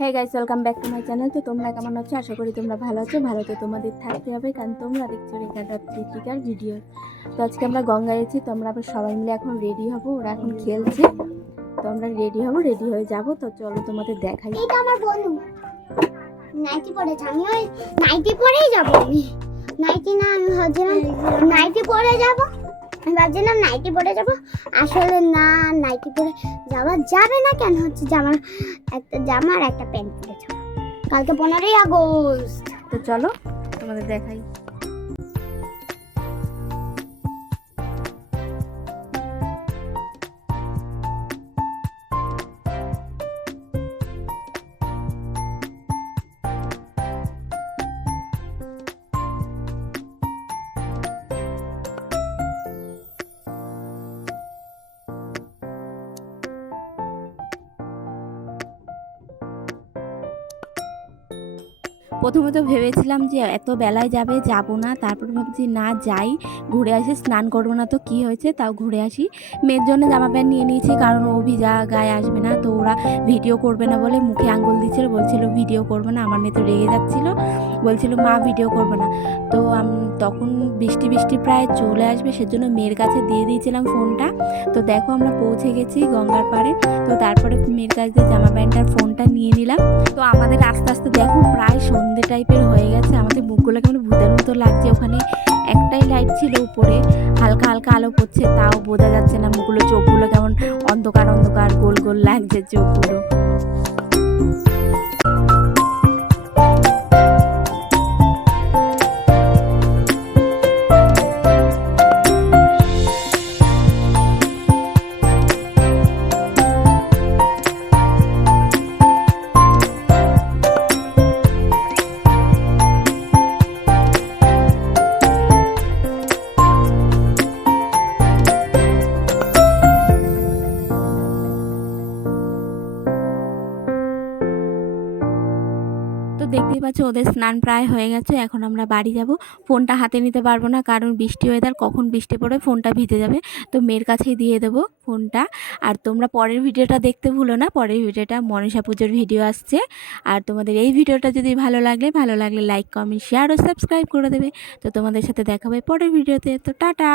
Hey guys, welcome back to my channel. তো তোমরা কেমন আছো? আশা করি তোমরা ভালো আছো। ভালো তো তোমাদের থাকতে হবে, কারণ তোমরা দেখছো রেখাটা দীপিকার ভিডিও। তো আজকে আমরা গঙ্গায় এসেছি, তো আমরা আবার সবাই মিলে এখন রেডি হব। ওরা এখন খেলছে, তো আমরা রেডি হব, রেডি হয়ে যাব। তো চলো তোমাদের দেখাই। এটা আমার বন্ধু নাইটি পরেছে, আমি ওই নাইটি পরেই যাব। আমি নাইটি না, আমি ভাবছিলাম নাইটি পরে যাব, নাইটি পরে যাব। আসলে না, নাইটি পরে যাওয়া যাবে না। কেন হচ্ছে জামা, একটা জামা আর একটা প্যান্ট পরেছে। কালকে 15ই আগস্ট। তো চলো তোমাদের দেখাই। প্রথমে তো ভেবেছিলাম যে এত বেলায় যাব না, তারপর ভাবছি না যাই, ঘুরে আসি, স্নান করবো না তো কি হয়েছে, তাও ঘুরে আসি। মেয়ের জন্য জামা প্যান্ট নিয়ে নিয়েছি, কারণ ও ভিজা গায়ে আসবে না। তো ওরা ভিডিও করবে না বলে মুখে আঙুল দিচ্ছিল, বলছিল ভিডিও করবে না। আমার মেয়ে তো রেগে যাচ্ছিল, বলছিল মা ভিডিও করবে না। তো তখন বৃষ্টি বৃষ্টি প্রায় চলে আসবে, সেজন্য মেয়ের কাছে দিয়ে দিয়েছিলাম ফোনটা। তো দেখো আমরা পৌঁছে গেছি গঙ্গার পাড়ে। তো তারপরে মেয়ের কাছ দিয়ে জামা প্যান্ট আর ফোনটা নিয়ে নিলাম। তো আমাদের আস্তে আস্তে দেখো প্রায় সন্ধে টাইপের হয়ে গেছে। আমাদের মুখগুলো কেমন ভূতের মতো লাগছে। ওখানে একটাই লাইট ছিল উপরে, হালকা হালকা আলো পড়ছে, তাও বোঝা যাচ্ছে না মুখগুলো, চোখগুলো কেমন অন্ধকার অন্ধকার গোল গোল লাগছে চোখগুলো। তো দেখতেই পাচ্ছ ওদের স্নান প্রায় হয়ে গেছে, এখন আমরা বাড়ি যাব। ফোনটা হাতে নিতে পারবো না, কারণ বৃষ্টি ওয়েদার, কখন বৃষ্টি পড়ে ফোনটা ভিজে যাবে। তো মেয়ের কাছেই দিয়ে দেবো ফোনটা। আর তোমরা পরের ভিডিওটা দেখতে ভুলো না, পরের ভিডিওটা মনসা পুজোর ভিডিও আসছে। আর তোমাদের এই ভিডিওটা যদি ভালো লাগলে লাইক, কমেন্ট, শেয়ার ও সাবস্ক্রাইব করে দেবে। তো তোমাদের সাথে দেখা হবে পরের ভিডিওতে। তো টাটা।